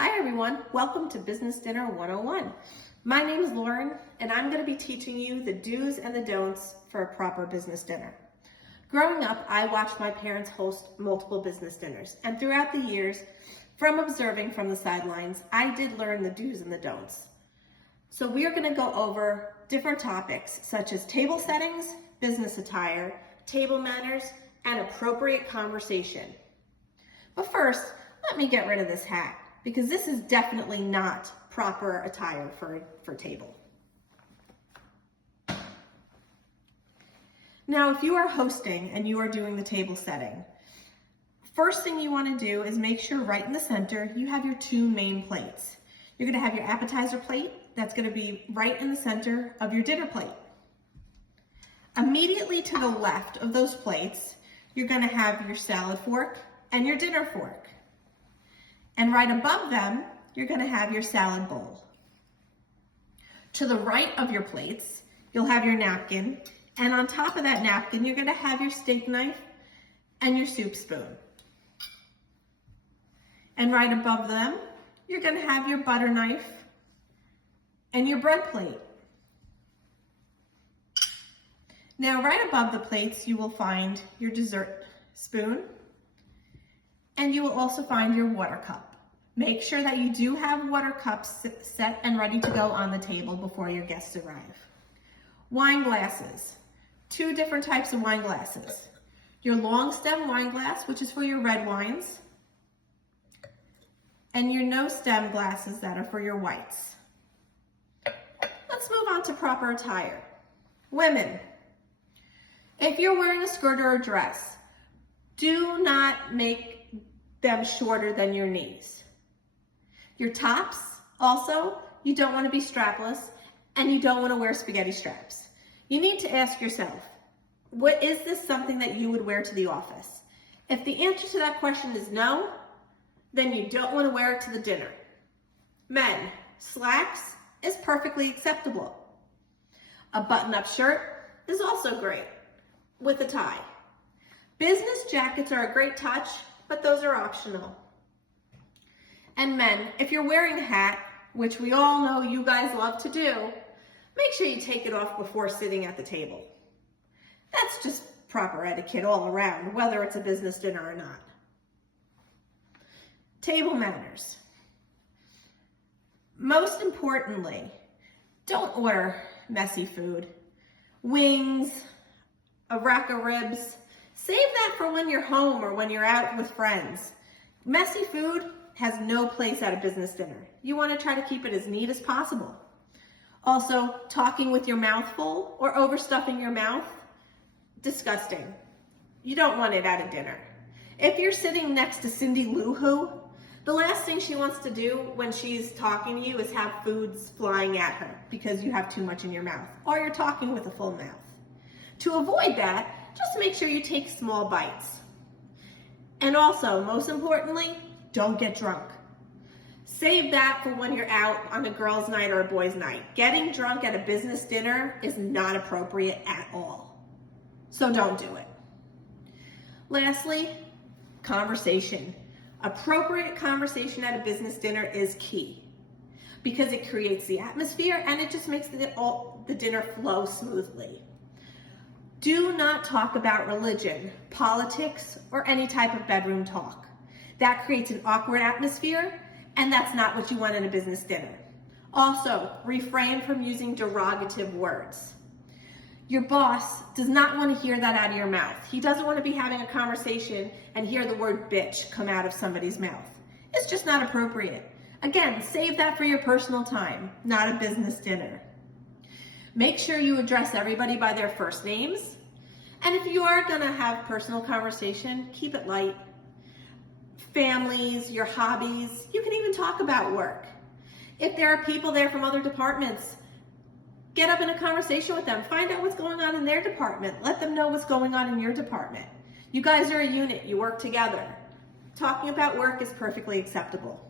Hi everyone, welcome to Business Dinner 101. My name is Lauren and I'm going to be teaching you the do's and the don'ts for a proper business dinner. Growing up, I watched my parents host multiple business dinners, and throughout the years, from observing from the sidelines, I did learn the do's and the don'ts. So we are going to go over different topics such as table settings, business attire, table manners, and appropriate conversation. But first, let me get rid of this hat, because this is definitely not proper attire for table. Now, if you are hosting and you are doing the table setting, first thing you want to do is make sure right in the center you have your two main plates. You're going to have your appetizer plate that's going to be right in the center of your dinner plate. Immediately to the left of those plates, you're going to have your salad fork and your dinner fork. And right above them, you're going to have your salad bowl. To the right of your plates, you'll have your napkin, and on top of that napkin, you're going to have your steak knife and your soup spoon. And right above them, you're going to have your butter knife and your bread plate. Now, right above the plates, you will find your dessert spoon, and you will also find your water cup. Make sure that you do have water cups set and ready to go on the table before your guests arrive. Wine glasses. Two different types of wine glasses. Your long stem wine glass, which is for your red wines, and your no stem glasses that are for your whites. Let's move on to proper attire. Women, if you're wearing a skirt or a dress, do not make them shorter than your knees. Your tops, also, you don't want to be strapless, and you don't want to wear spaghetti straps. You need to ask yourself, is this something that you would wear to the office? If the answer to that question is no, then you don't want to wear it to the dinner. Men, slacks is perfectly acceptable. A button-up shirt is also great, with a tie. Business jackets are a great touch, but those are optional. And men, if you're wearing a hat, which we all know you guys love to do, make sure you take it off before sitting at the table. That's just proper etiquette all around, whether it's a business dinner or not. Table manners. Most importantly, don't order messy food. Wings, a rack of ribs. Save that for when you're home or when you're out with friends. Messy food has no place at a business dinner. You want to try to keep it as neat as possible. Also, talking with your mouth full or overstuffing your mouth, disgusting. You don't want it at a dinner. If you're sitting next to Cindy Lou Who, the last thing she wants to do when she's talking to you is have foods flying at her because you have too much in your mouth or you're talking with a full mouth. To avoid that, just make sure you take small bites. And also, most importantly, don't get drunk. Save that for when you're out on a girls' night or a boys' night. Getting drunk at a business dinner is not appropriate at all. So don't do it. Lastly, conversation. Appropriate conversation at a business dinner is key because it creates the atmosphere and it just makes the dinner flow smoothly. Do not talk about religion, politics, or any type of bedroom talk. That creates an awkward atmosphere, and that's not what you want in a business dinner. Also, refrain from using derogative words. Your boss does not want to hear that out of your mouth. He doesn't want to be having a conversation and hear the word bitch come out of somebody's mouth. It's just not appropriate. Again, save that for your personal time, not a business dinner. Make sure you address everybody by their first names. And if you are going to have personal conversation, keep it light. Families, your hobbies, you can even talk about work. If there are people there from other departments, get up in a conversation with them. Find out what's going on in their department. Let them know what's going on in your department. You guys are a unit. You work together. Talking about work is perfectly acceptable.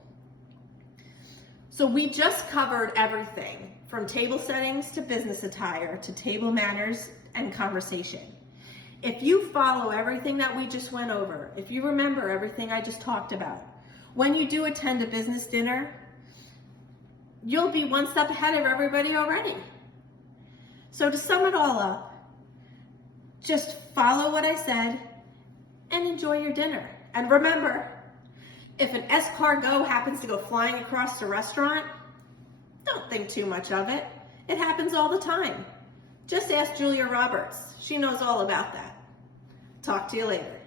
So we just covered everything from table settings to business attire to table manners and conversation. If you follow everything that we just went over, if you remember everything I just talked about, when you do attend a business dinner, you'll be one step ahead of everybody already. So to sum it all up, just follow what I said and enjoy your dinner. And remember, if an escargot happens to go flying across the restaurant, don't think too much of it. It happens all the time. Just ask Julia Roberts. She knows all about that. Talk to you later.